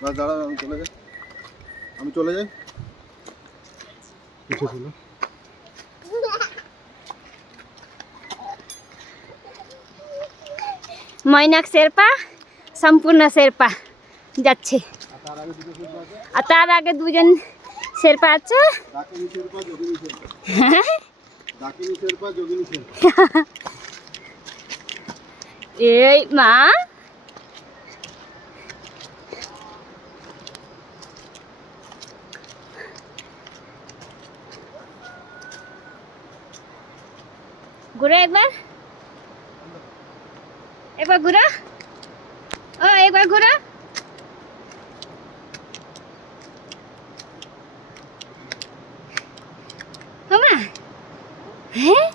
বাস দাঁড়া, আমি চলে যাই কিছু ছিল। মৈনাক শেরপা, সম্পূর্ণ শেরপা যাচ্ছে, আর তার আগে দুজন শেরপা আছে। এই মা ঘুরে একবার, একবার ঘুরা, ও একবার ঘুরা। হ্যাঁ